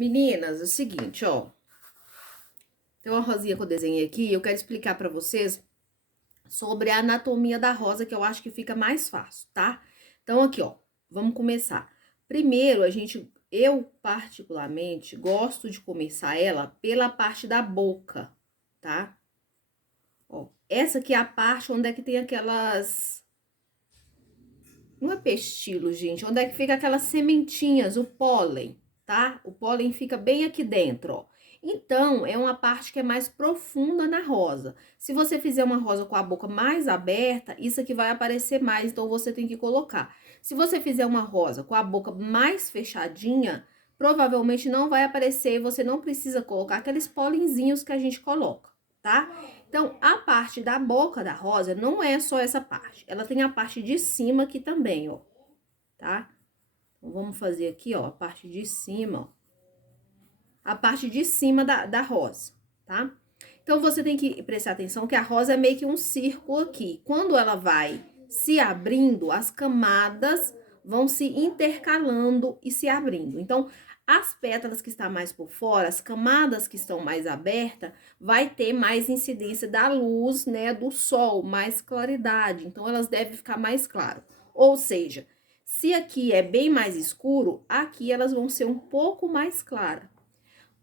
Meninas, é o seguinte, ó. Tem uma rosinha que eu desenhei aqui e eu quero explicar pra vocês sobre a anatomia da rosa, que eu acho que fica mais fácil, tá? Então, aqui, ó, vamos começar. Primeiro, eu particularmente gosto de começar ela pela parte da boca, tá? Ó, essa aqui é a parte onde é que tem aquelas... Não é pestilo, gente, onde é que fica aquelas sementinhas, o pólen, tá? O pólen fica bem aqui dentro, ó. Então, é uma parte que é mais profunda na rosa. Se você fizer uma rosa com a boca mais aberta, isso aqui vai aparecer mais, então você tem que colocar. Se você fizer uma rosa com a boca mais fechadinha, provavelmente não vai aparecer e você não precisa colocar aqueles pólenzinhos que a gente coloca, tá? Então, a parte da boca da rosa não é só essa parte. Ela tem a parte de cima aqui também, ó, tá? Então, vamos fazer aqui, ó, a parte de cima, ó. A parte de cima da rosa, tá? Então, você tem que prestar atenção que a rosa é meio que um círculo aqui. Quando ela vai se abrindo, as camadas vão se intercalando e se abrindo. Então, as pétalas que estão mais por fora, as camadas que estão mais abertas, vai ter mais incidência da luz, né, do sol, mais claridade. Então, elas devem ficar mais claras. Ou seja, se aqui é bem mais escuro, aqui elas vão ser um pouco mais claras.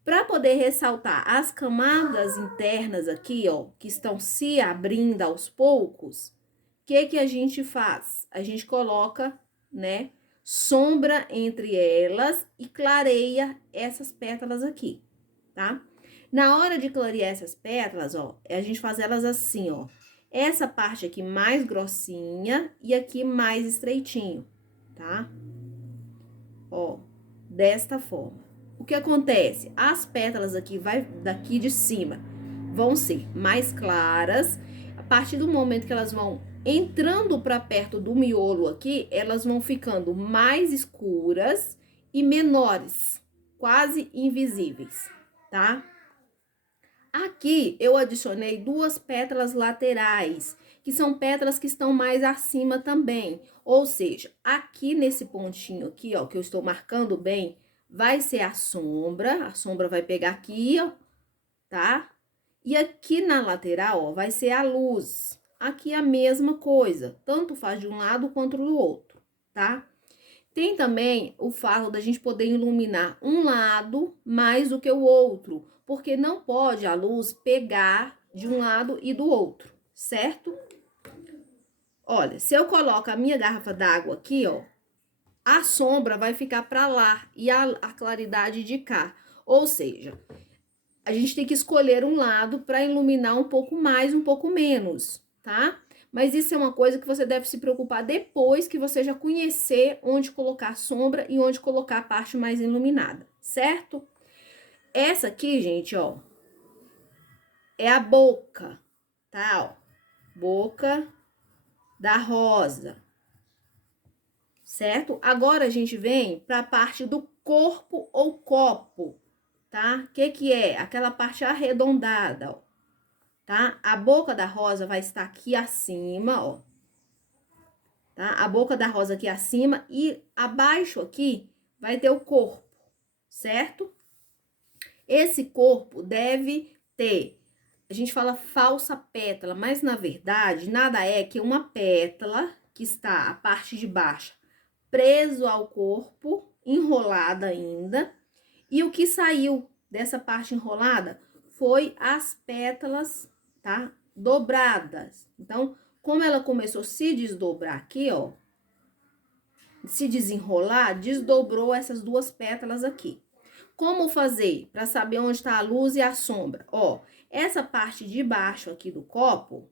Para poder ressaltar as camadas internas aqui, ó, que estão se abrindo aos poucos, o que a gente faz? A gente coloca, né, sombra entre elas e clareia essas pétalas aqui, tá? Na hora de clarear essas pétalas, ó, a gente faz elas assim, ó. Essa parte aqui mais grossinha e aqui mais estreitinho, tá? Ó, desta forma. O que acontece? As pétalas aqui, daqui de cima, vão ser mais claras. A partir do momento que elas vão entrando para perto do miolo aqui, elas vão ficando mais escuras e menores, quase invisíveis, tá? Aqui eu adicionei duas pétalas laterais, que são pétalas que estão mais acima também. Ou seja, aqui nesse pontinho aqui, ó, que eu estou marcando bem, vai ser a sombra vai pegar aqui, ó, tá? E aqui na lateral, ó, vai ser a luz. Aqui a mesma coisa, tanto faz de um lado quanto do outro, tá? Tem também o fato da gente poder iluminar um lado mais do que o outro, porque não pode a luz pegar de um lado e do outro, certo? Olha, se eu coloco a minha garrafa d'água aqui, ó, a sombra vai ficar para lá e a claridade de cá. Ou seja, a gente tem que escolher um lado para iluminar um pouco mais, um pouco menos, tá? Mas isso é uma coisa que você deve se preocupar depois que você já conhecer onde colocar sombra e onde colocar a parte mais iluminada, certo? Essa aqui, gente, ó, é a boca, tá? Ó, boca da rosa, certo? Agora a gente vem para a parte do corpo ou copo, tá? O que é? Aquela parte arredondada, ó. Tá? A boca da rosa vai estar aqui acima, ó. Tá? A boca da rosa aqui acima e abaixo aqui vai ter o corpo, certo? Esse corpo deve ter, a gente fala falsa pétala, mas na verdade nada é que uma pétala que está a parte de baixo preso ao corpo, enrolada ainda, e o que saiu dessa parte enrolada foi as pétalas, tá? Dobradas. Então, como ela começou a se desdobrar aqui, ó, se desenrolar, desdobrou essas duas pétalas aqui. Como fazer para saber onde está a luz e a sombra? Ó, essa parte de baixo aqui do copo,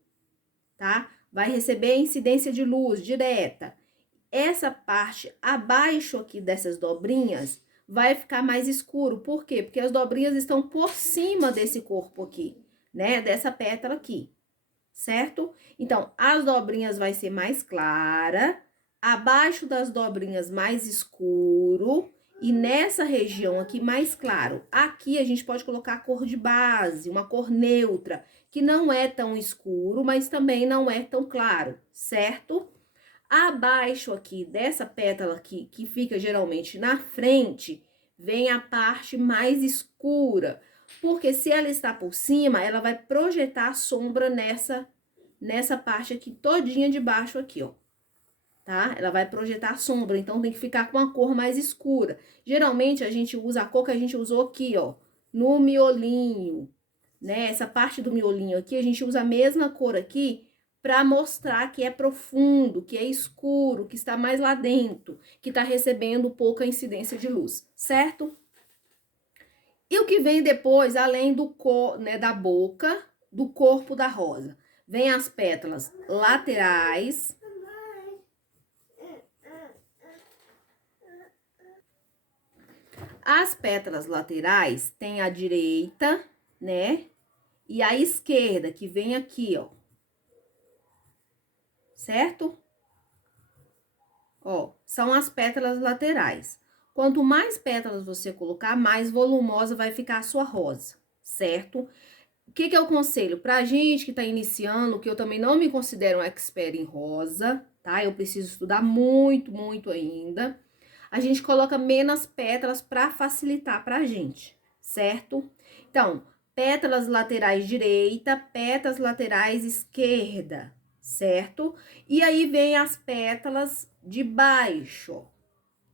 tá? Vai receber incidência de luz direta. Essa parte abaixo aqui dessas dobrinhas vai ficar mais escuro. Por quê? Porque as dobrinhas estão por cima desse corpo aqui, né? Dessa pétala aqui, certo? Então, as dobrinhas vai ser mais clara, abaixo das dobrinhas mais escuro e nessa região aqui mais claro. Aqui a gente pode colocar a cor de base, uma cor neutra, que não é tão escuro, mas também não é tão claro, certo? Abaixo aqui dessa pétala aqui, que fica geralmente na frente, vem a parte mais escura. Porque se ela está por cima, ela vai projetar a sombra nessa parte aqui todinha de baixo aqui, ó. Tá? Ela vai projetar a sombra, então tem que ficar com a cor mais escura. Geralmente a gente usa a cor que a gente usou aqui, ó, no miolinho, né? Essa parte do miolinho aqui, a gente usa a mesma cor aqui para mostrar que é profundo, que é escuro, que está mais lá dentro, que está recebendo pouca incidência de luz, certo? E o que vem depois, além né, da boca, do corpo da rosa? Vem as pétalas laterais. As pétalas laterais tem a direita, né? E a esquerda, que vem aqui, ó. Certo? Ó, são as pétalas laterais. Quanto mais pétalas você colocar, mais volumosa vai ficar a sua rosa, certo? O que que eu aconselho? Pra gente que tá iniciando, que eu também não me considero um expert em rosa, tá? Eu preciso estudar muito, muito ainda. A gente coloca menos pétalas para facilitar pra gente, certo? Então, pétalas laterais direita, pétalas laterais esquerda, certo? E aí vem as pétalas de baixo,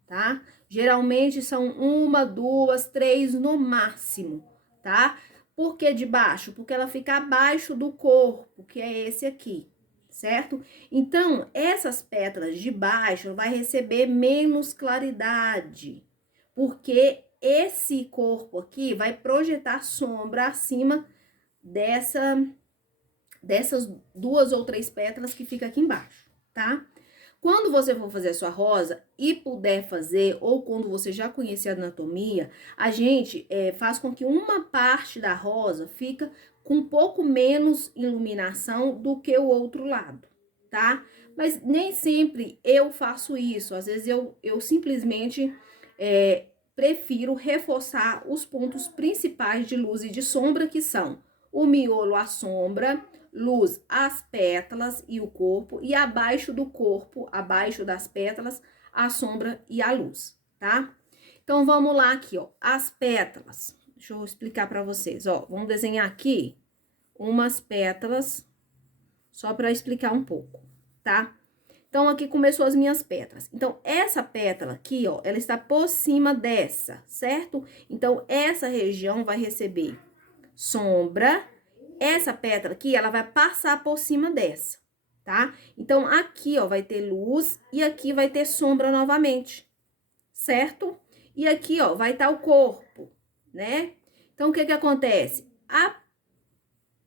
tá? Geralmente são uma, duas, três no máximo, tá? Por que de baixo? Porque ela fica abaixo do corpo, que é esse aqui, certo? Então, essas pétalas de baixo vai receber menos claridade, porque esse corpo aqui vai projetar sombra acima dessas duas ou três pétalas que fica aqui embaixo, tá? Quando você for fazer a sua rosa e puder fazer, ou quando você já conhecer a anatomia, a gente faz com que uma parte da rosa fica com um pouco menos iluminação do que o outro lado, tá? Mas nem sempre eu faço isso, às vezes eu simplesmente prefiro reforçar os pontos principais de luz e de sombra, que são o miolo, a sombra, luz, as pétalas e o corpo, e abaixo do corpo, abaixo das pétalas, a sombra e a luz, tá? Então, vamos lá aqui, ó, as pétalas. Deixa eu explicar pra vocês, ó. Vamos desenhar aqui umas pétalas, só pra explicar um pouco, tá? Então, aqui começou as minhas pétalas. Então, essa pétala aqui, ó, ela está por cima dessa, certo? Então, essa região vai receber sombra. Essa pétala aqui, ela vai passar por cima dessa, tá? Então, aqui, ó, vai ter luz e aqui vai ter sombra novamente, certo? E aqui, ó, vai estar o corpo, né? Então, o que que acontece?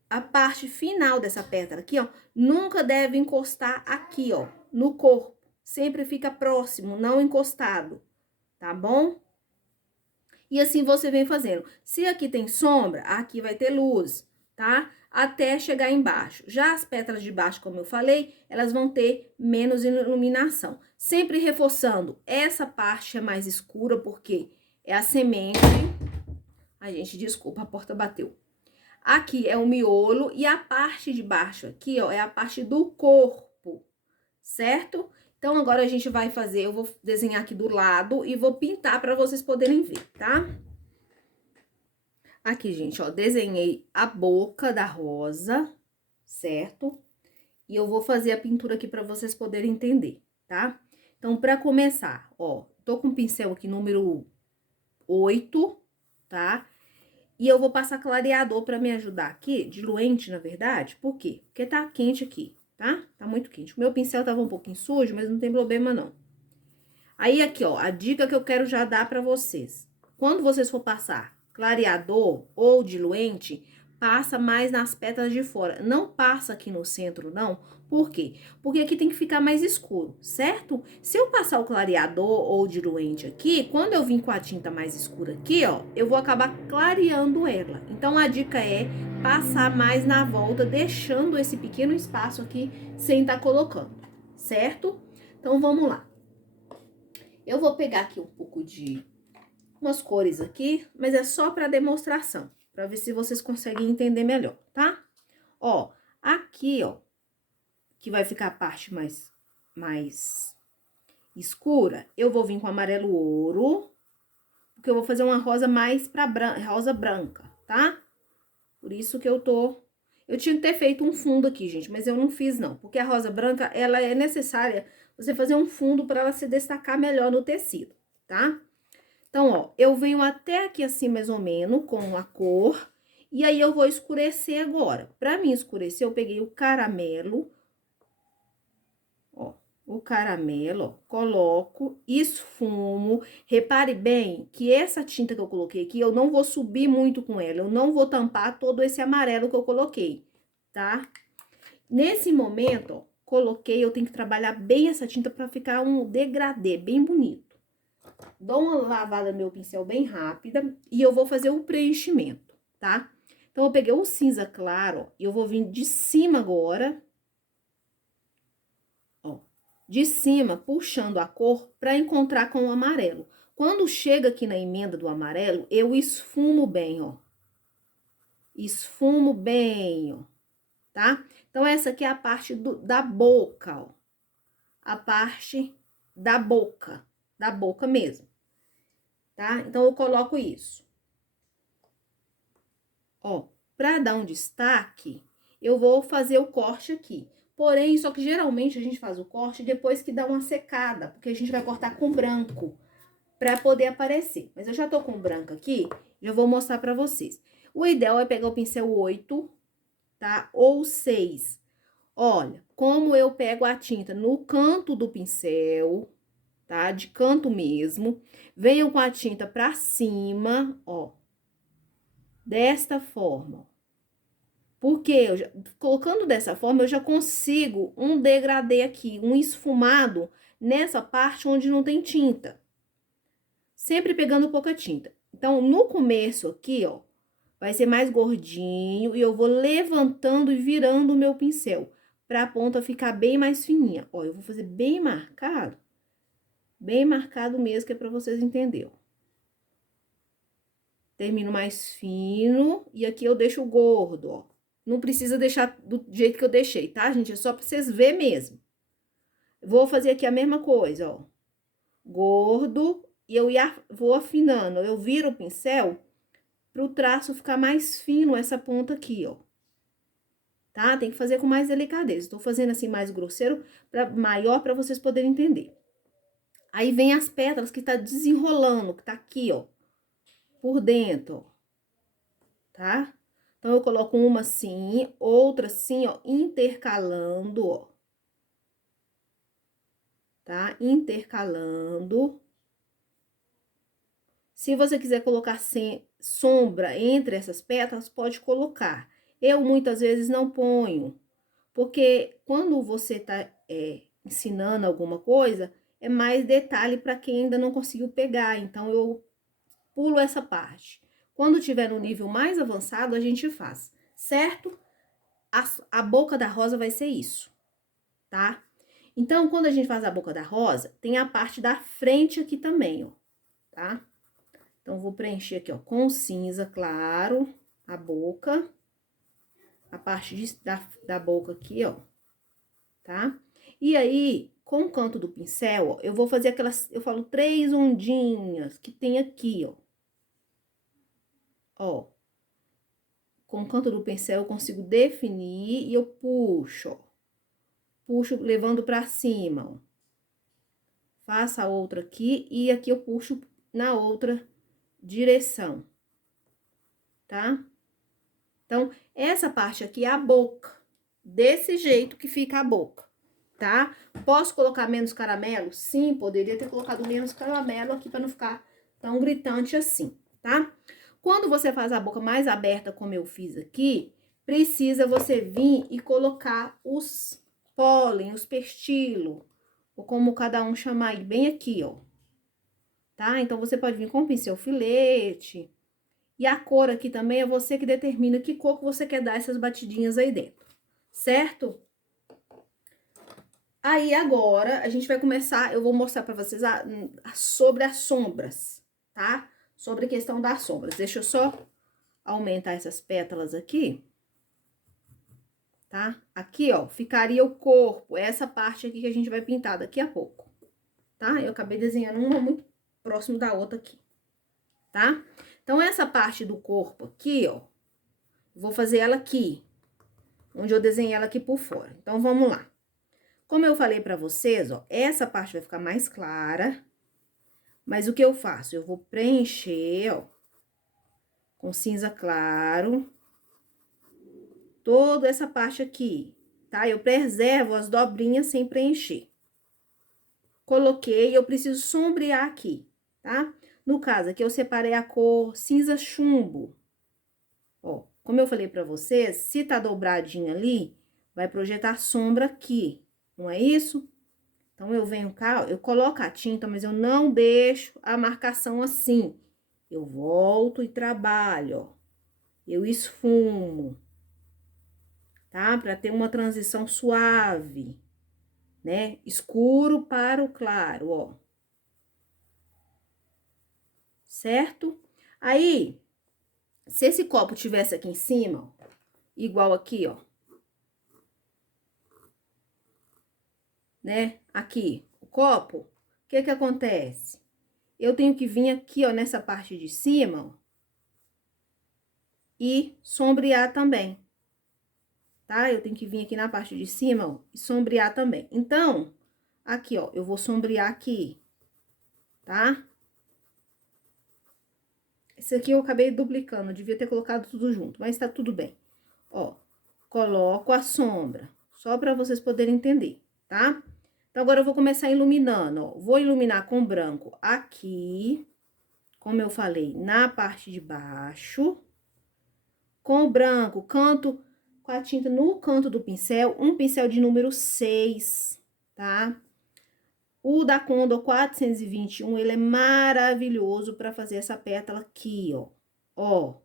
A parte final dessa pétala aqui, ó, nunca deve encostar aqui, ó, no corpo. Sempre fica próximo, não encostado, tá bom? E assim você vem fazendo. Se aqui tem sombra, aqui vai ter luz, tá? Até chegar embaixo. Já as pétalas de baixo, como eu falei, elas vão ter menos iluminação. Sempre reforçando, essa parte é mais escura, porque é a semente. Ai, gente, desculpa, a porta bateu. Aqui é o miolo e a parte de baixo aqui, ó, é a parte do corpo, certo? Então, agora a gente vai fazer, eu vou desenhar aqui do lado e vou pintar para vocês poderem ver, tá? Aqui, gente, ó, desenhei a boca da rosa, certo? E eu vou fazer a pintura aqui para vocês poderem entender, tá? Então, para começar, ó, tô com o pincel aqui número 8, tá? E eu vou passar clareador para me ajudar aqui, diluente, na verdade. Por quê? Porque tá quente aqui, tá? Tá muito quente. O meu pincel tava um pouquinho sujo, mas não tem problema, não. Aí, aqui, ó, a dica que eu quero já dar para vocês. Quando vocês for passar clareador ou diluente, passa mais nas pétalas de fora. Não passa aqui no centro, não. Por quê? Porque aqui tem que ficar mais escuro, certo? Se eu passar o clareador ou diluente aqui, quando eu vim com a tinta mais escura aqui, ó, eu vou acabar clareando ela. Então, a dica é passar mais na volta, deixando esse pequeno espaço aqui sem estar colocando, certo? Então, vamos lá. Eu vou pegar aqui um pouco de umas cores aqui, mas é só para demonstração, para ver se vocês conseguem entender melhor, tá? Ó, aqui, ó, que vai ficar a parte mais escura, eu vou vir com amarelo ouro, porque eu vou fazer uma rosa mais pra rosa branca, tá? Por isso que eu tinha que ter feito um fundo aqui, gente, mas eu não fiz não, porque a rosa branca, ela é necessária você fazer um fundo para ela se destacar melhor no tecido, tá? Então, ó, eu venho até aqui assim, mais ou menos, com a cor, e aí eu vou escurecer agora. Pra mim escurecer, eu peguei o caramelo, ó, o caramelo, ó, coloco, esfumo. Repare bem que essa tinta que eu coloquei aqui, eu não vou subir muito com ela, eu não vou tampar todo esse amarelo que eu coloquei, tá? Nesse momento, ó, coloquei, eu tenho que trabalhar bem essa tinta pra ficar um degradê bem bonito. Dou uma lavada no meu pincel bem rápida e eu vou fazer o preenchimento, tá? Então, eu peguei o cinza claro, ó, e eu vou vir de cima agora, ó, de cima, puxando a cor pra encontrar com o amarelo. Quando chega aqui na emenda do amarelo, eu esfumo bem, ó. Esfumo bem, ó, tá? Então, essa aqui é a parte da boca, ó. A parte da boca mesmo, tá? Então, eu coloco isso. Ó, pra dar um destaque, eu vou fazer o corte aqui. Porém, só que geralmente a gente faz o corte depois que dá uma secada, porque a gente vai cortar com branco pra poder aparecer. Mas eu já tô com branco aqui, já vou mostrar pra vocês. O ideal é pegar o pincel 8, tá? Ou 6. Olha, como eu pego a tinta no canto do pincel, tá? De canto mesmo. Venho com a tinta pra cima, ó. Desta forma. Porque colocando dessa forma, eu já consigo um degradê aqui, um esfumado nessa parte onde não tem tinta. Sempre pegando pouca tinta. Então, no começo aqui, ó, vai ser mais gordinho e eu vou levantando e virando o meu pincel pra a ponta ficar bem mais fininha. Ó, eu vou fazer bem marcado mesmo, que é pra vocês entenderem. Termino mais fino e aqui eu deixo o gordo, ó. Não precisa deixar do jeito que eu deixei, tá, gente? É só pra vocês verem mesmo. Vou fazer aqui a mesma coisa, ó. Gordo, e vou afinando. Eu viro o pincel pro traço ficar mais fino, essa ponta aqui, ó. Tá? Tem que fazer com mais delicadeza. Tô fazendo assim mais grosseiro, maior pra vocês poderem entender. Aí vem as pétalas que tá desenrolando, que tá aqui, ó. Por dentro, ó. Tá? Então, eu coloco uma assim, outra assim, ó, intercalando, ó. Tá? Intercalando. Se você quiser colocar sombra entre essas pétalas, pode colocar. Eu, muitas vezes, não ponho. Porque quando você tá ensinando alguma coisa, é mais detalhe para quem ainda não conseguiu pegar. Então, eu pulo essa parte. Quando tiver no nível mais avançado, a gente faz, certo? A boca da rosa vai ser isso, tá? Então, quando a gente faz a boca da rosa, tem a parte da frente aqui também, ó, tá? Então, vou preencher aqui, ó, com cinza claro, a boca. A parte da boca aqui, ó, tá? E aí, com o canto do pincel, ó, eu vou fazer aquelas, eu falo 3 ondinhas que tem aqui, ó. Ó. Com o canto do pincel eu consigo definir e eu puxo, ó. Puxo levando pra cima, ó. Faço a outra aqui e aqui eu puxo na outra direção, tá? Então, essa parte aqui é a boca. Desse jeito que fica a boca, tá? Posso colocar menos caramelo? Sim, poderia ter colocado menos caramelo aqui pra não ficar tão gritante assim, tá? Quando você faz a boca mais aberta, como eu fiz aqui, precisa você vir e colocar os pólen, os pestilo, ou como cada um chamar aí, bem aqui, ó. Tá? Então, você pode vir com o pincel filete. E a cor aqui também é você que determina que cor que você quer dar essas batidinhas aí dentro, certo? Aí, agora, a gente vai começar, eu vou mostrar pra vocês sobre as sombras, tá? Sobre a questão das sombras. Deixa eu só aumentar essas pétalas aqui, tá? Aqui, ó, ficaria o corpo, essa parte aqui que a gente vai pintar daqui a pouco, tá? Eu acabei desenhando uma muito próximo da outra aqui. tá? Então, essa parte do corpo aqui, ó, vou fazer ela aqui, onde eu desenhei ela aqui por fora. Então, vamos lá. Como eu falei pra vocês, ó, essa parte vai ficar mais clara, mas o que eu faço? Eu vou preencher, ó, com cinza claro, toda essa parte aqui, tá? Eu preservo as dobrinhas sem preencher. Coloquei, eu preciso sombrear aqui, tá? No caso, aqui eu separei a cor cinza chumbo. Ó, como eu falei pra vocês, se tá dobradinho ali, vai projetar sombra aqui, não é isso? Então, eu venho cá, eu coloco a tinta, mas eu não deixo a marcação assim. Eu volto e trabalho, ó. Eu esfumo, tá? Pra ter uma transição suave, né? Escuro para o claro, ó. Certo? Aí, se esse copo tivesse aqui em cima, ó, igual aqui, ó, né? Aqui, o copo, o que que acontece? Eu tenho que vir aqui, ó, nessa parte de cima, ó, e sombrear também, tá? Eu tenho que vir aqui na parte de cima, ó, e sombrear também. Então, aqui, ó, eu vou sombrear aqui, tá? Esse aqui eu acabei duplicando, eu devia ter colocado tudo junto, mas tá tudo bem. Ó, coloco a sombra, só pra vocês poderem entender, tá? Então, agora eu vou começar iluminando, ó. Vou iluminar com branco aqui, como eu falei, na parte de baixo. Com o branco, canto com a tinta no canto do pincel, um pincel de número 6, tá? O da Condor 421, ele é maravilhoso para fazer essa pétala aqui, ó. Ó.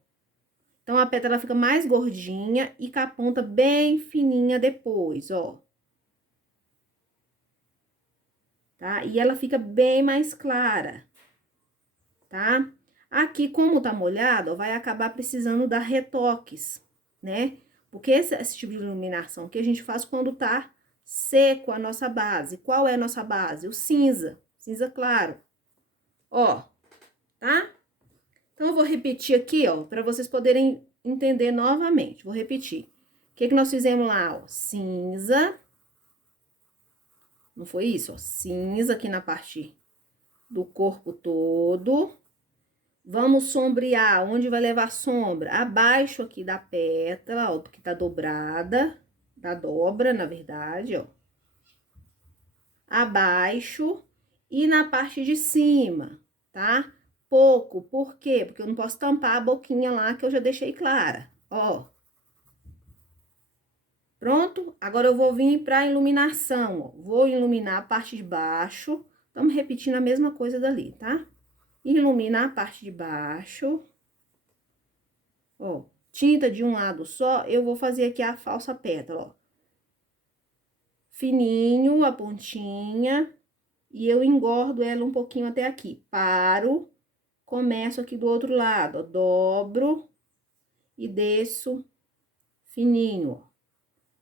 Então, a pétala fica mais gordinha e com a ponta bem fininha depois, ó. Tá? E ela fica bem mais clara, tá? Aqui, como tá molhado, ó, vai acabar precisando dar retoques, né? Porque esse tipo de iluminação que a gente faz quando tá seco a nossa base. Qual é a nossa base? O cinza, cinza claro. Ó, tá? Então, eu vou repetir aqui, ó, pra vocês poderem entender novamente. Vou repetir. O que que nós fizemos lá, ó? Cinza. Não foi isso, ó? Cinza aqui na parte do corpo todo. Vamos sombrear, onde vai levar sombra? Abaixo aqui da pétala, ó, que tá dobrada, da dobra, na verdade, ó. Abaixo e na parte de cima, tá? Pouco, por quê? Porque eu não posso tampar a boquinha lá que eu já deixei clara, ó. Pronto? Agora eu vou vir pra iluminação, ó. Vou iluminar a parte de baixo, estamos repetindo a mesma coisa dali, tá? Iluminar a parte de baixo. Ó, tinta de um lado só, eu vou fazer aqui a falsa pétala, ó. Fininho a pontinha, e eu engordo ela um pouquinho até aqui. Paro, começo aqui do outro lado, ó, dobro e desço fininho, ó.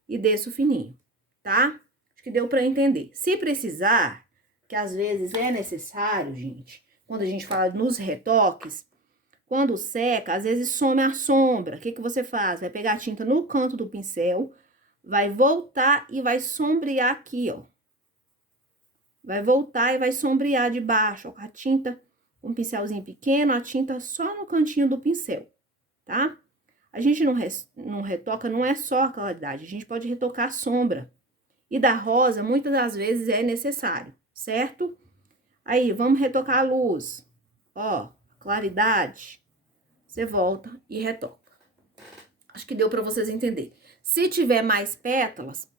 E desço fininho, tá? Acho que deu pra entender. Se precisar, que às vezes é necessário, gente, quando a gente fala nos retoques, quando seca, às vezes some a sombra. O que que você faz? Vai pegar a tinta no canto do pincel, vai voltar e vai sombrear aqui, ó. Vai voltar e vai sombrear de baixo, ó, com a tinta, um pincelzinho pequeno, a tinta só no cantinho do pincel, tá? A gente não retoca, não é só a claridade, a gente pode retocar a sombra. E da rosa, muitas das vezes é necessário, certo? Aí, vamos retocar a luz. Ó, claridade. Você volta e retoca. Acho que deu para vocês entenderem. Se tiver mais pétalas,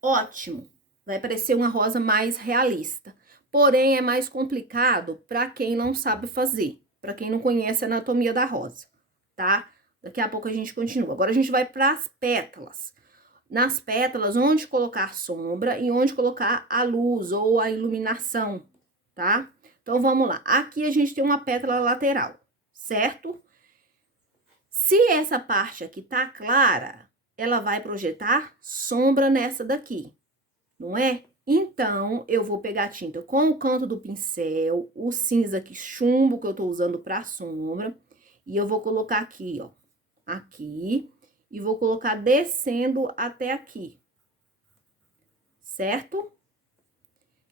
ótimo. Vai parecer uma rosa mais realista. Porém, é mais complicado para quem não sabe fazer. Para quem não conhece a anatomia da rosa, tá? Daqui a pouco a gente continua. Agora, a gente vai para as pétalas. Nas pétalas, onde colocar sombra e onde colocar a luz ou a iluminação, tá? Então, vamos lá. Aqui a gente tem uma pétala lateral, certo? Se essa parte aqui tá clara, ela vai projetar sombra nessa daqui, não é? Então, eu vou pegar a tinta com o canto do pincel, o cinza que chumbo que eu tô usando pra sombra, e eu vou colocar aqui, ó, aqui, e vou colocar descendo até aqui, certo? O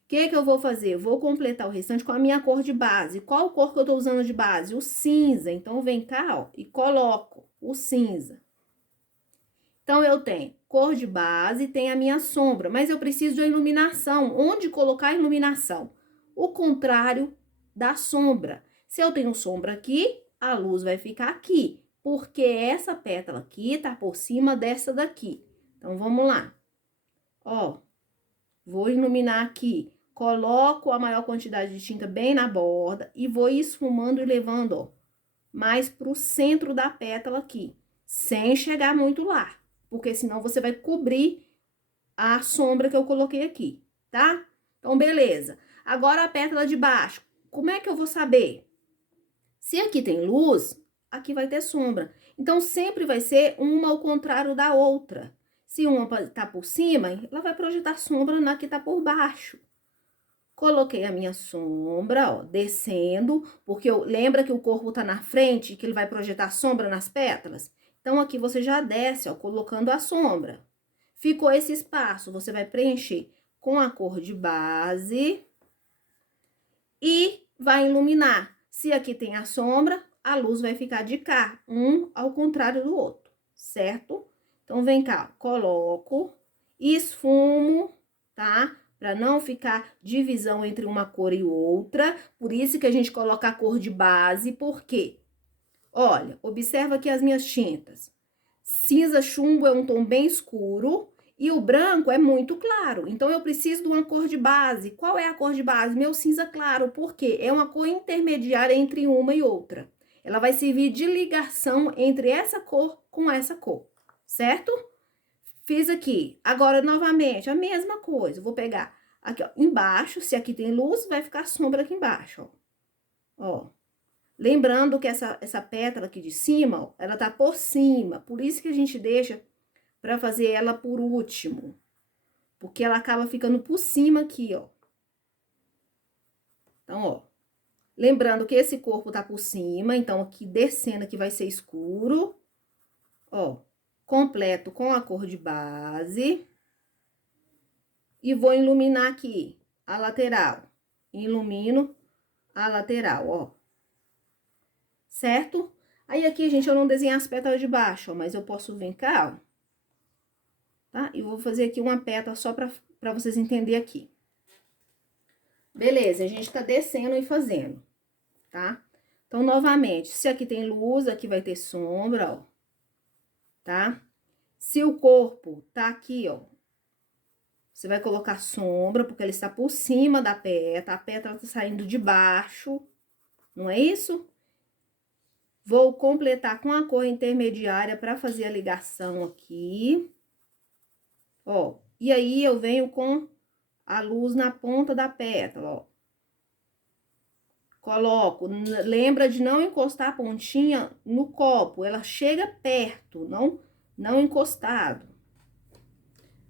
que que eu vou fazer? Vou completar o restante com a minha cor de base. Qual cor que eu tô usando de base? O cinza. Então, vem cá, ó, e coloco o cinza. Então, eu tenho cor de base, tem a minha sombra, mas eu preciso de iluminação. Onde colocar a iluminação? O contrário da sombra. Se eu tenho sombra aqui, a luz vai ficar aqui, porque essa pétala aqui tá por cima dessa daqui. Então, vamos lá. Ó, vou iluminar aqui. Coloco a maior quantidade de tinta bem na borda e vou esfumando e levando, ó, mais pro centro da pétala aqui, sem chegar muito lá, porque senão você vai cobrir a sombra que eu coloquei aqui, tá? Então, beleza. Agora a pétala de baixo. Como é que eu vou saber? Se aqui tem luz, aqui vai ter sombra. Então, sempre vai ser uma ao contrário da outra. Se uma tá por cima, ela vai projetar sombra na que tá por baixo. Coloquei a minha sombra, ó, descendo, porque lembra que o corpo tá na frente, que ele vai projetar sombra nas pétalas? Então, aqui você já desce, ó, colocando a sombra. Ficou esse espaço, você vai preencher com a cor de base e vai iluminar. Se aqui tem a sombra, a luz vai ficar de cá, um ao contrário do outro, certo? Então, vem cá, coloco, esfumo, tá? Para não ficar divisão entre uma cor e outra. Por isso que a gente coloca a cor de base, por quê? Olha, observa aqui as minhas tintas. Cinza chumbo é um tom bem escuro e o branco é muito claro. Então, eu preciso de uma cor de base. Qual é a cor de base? Meu cinza claro, porque é uma cor intermediária entre uma e outra. Ela vai servir de ligação entre essa cor com essa cor, certo? Fiz aqui. Agora, novamente, a mesma coisa. Vou pegar aqui, ó, embaixo. Se aqui tem luz, vai ficar sombra aqui embaixo, ó. Ó. Lembrando que essa pétala aqui de cima, ó, ela tá por cima. Por isso que a gente deixa pra fazer ela por último. Porque ela acaba ficando por cima aqui, ó. Então, ó. Lembrando que esse corpo tá por cima. Então, aqui descendo aqui vai ser escuro. Ó. Completo com a cor de base. E vou iluminar aqui a lateral. Ilumino a lateral, ó. Certo? Aí, aqui, gente, eu não desenhei as pétalas de baixo, ó, mas eu posso vir cá, ó. Tá? E vou fazer aqui uma pétala só pra vocês entenderem aqui. Beleza, a gente tá descendo e fazendo, tá? Então, novamente, se aqui tem luz, aqui vai ter sombra, ó. Tá? Se o corpo tá aqui, ó, você vai colocar sombra, porque ele está por cima da pétala, a pétala tá saindo de baixo, não é isso? Vou completar com a cor intermediária para fazer a ligação aqui. Ó, e aí eu venho com a luz na ponta da pétala, ó. Coloco, lembra de não encostar a pontinha no copo, ela chega perto, não encostado.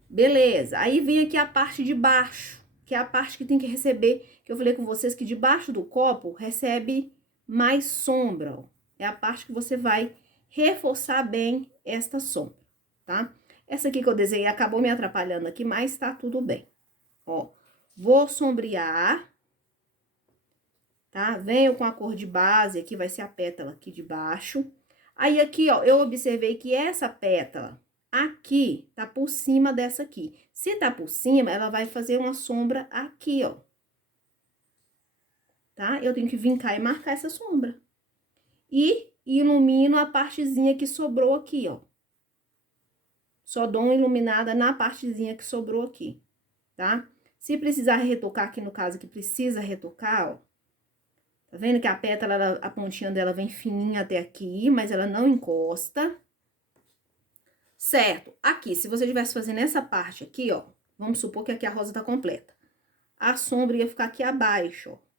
Beleza, aí vem aqui a parte de baixo, que é a parte que tem que receber, que eu falei com vocês que debaixo do copo recebe mais sombra, ó. É a parte que você vai reforçar bem esta sombra, tá? Essa aqui que eu desenhei acabou me atrapalhando aqui, mas tá tudo bem. Ó, vou sombrear, tá? Venho com a cor de base, aqui vai ser a pétala aqui de baixo. Aí, aqui, ó, eu observei que essa pétala aqui tá por cima dessa aqui. Se tá por cima, ela vai fazer uma sombra aqui, ó. Tá? Eu tenho que vir cá e marcar essa sombra. E ilumino a partezinha que sobrou aqui, ó. Só dou uma iluminada na partezinha que sobrou aqui, tá? Se precisar retocar, aqui no caso que precisa retocar, ó. Tá vendo que a pétala, a pontinha dela vem fininha até aqui, mas ela não encosta. Certo? Aqui, se você estivesse fazendo essa parte aqui, ó, vamos supor que aqui a rosa tá completa. A sombra ia ficar aqui abaixo, ó.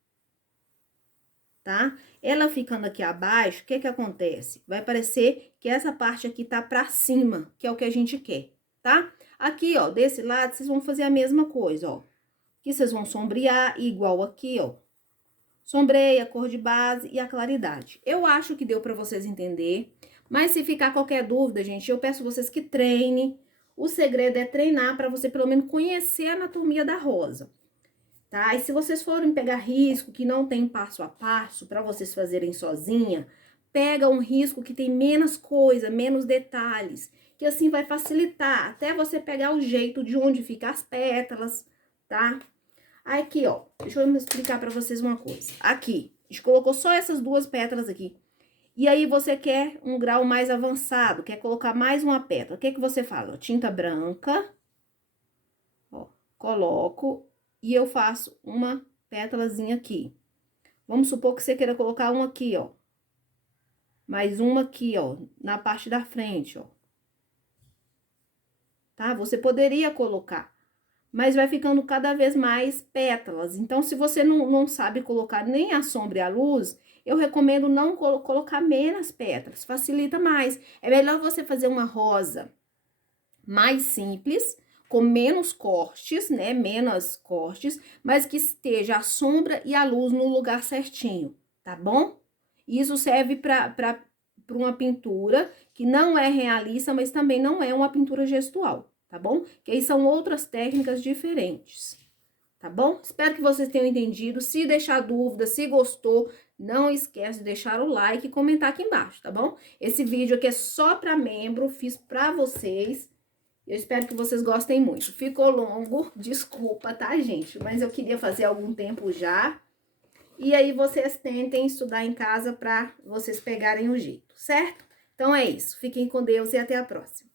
Tá? Ela ficando aqui abaixo, o que que acontece? Vai parecer que essa parte aqui tá pra cima, que é o que a gente quer, tá? Aqui, ó, desse lado, vocês vão fazer a mesma coisa, ó. que vocês vão sombrear igual aqui, ó. Sombreia, cor de base e a claridade. Eu acho que deu pra vocês entender, mas se ficar qualquer dúvida, gente, eu peço vocês que treinem. O segredo é treinar para você pelo menos conhecer a anatomia da rosa, tá? E se vocês forem pegar risco que não tem passo a passo para vocês fazerem sozinha, pega um risco que tem menos coisa, menos detalhes, que assim vai facilitar até você pegar o jeito de onde ficam as pétalas, tá? Aqui, ó, deixa eu explicar pra vocês uma coisa. Aqui, a gente colocou só essas duas pétalas aqui. E aí, você quer um grau mais avançado, quer colocar mais uma pétala. O que que você faz? Ó, tinta branca, ó, coloco e eu faço uma pétalazinha aqui. Vamos supor que você queira colocar uma aqui, ó. Mais uma aqui, ó, na parte da frente, ó. Tá? Você poderia colocar, mas vai ficando cada vez mais pétalas. Então, se você não sabe colocar nem a sombra e a luz, eu recomendo não colocar menos pétalas, facilita mais. É melhor você fazer uma rosa mais simples, com menos cortes, né? Menos cortes, mas que esteja a sombra e a luz no lugar certinho, tá bom? Isso serve para uma pintura que não é realista, mas também não é uma pintura gestual, tá bom? Que aí são outras técnicas diferentes, tá bom? Espero que vocês tenham entendido. Se deixar dúvida, se gostou, não esquece de deixar o like e comentar aqui embaixo, tá bom? Esse vídeo aqui é só para membro, fiz para vocês. Eu espero que vocês gostem muito. Ficou longo, desculpa, tá, gente? Mas eu queria fazer há algum tempo já. E aí, vocês tentem estudar em casa para vocês pegarem o jeito, certo? Então, é isso. Fiquem com Deus e até a próxima.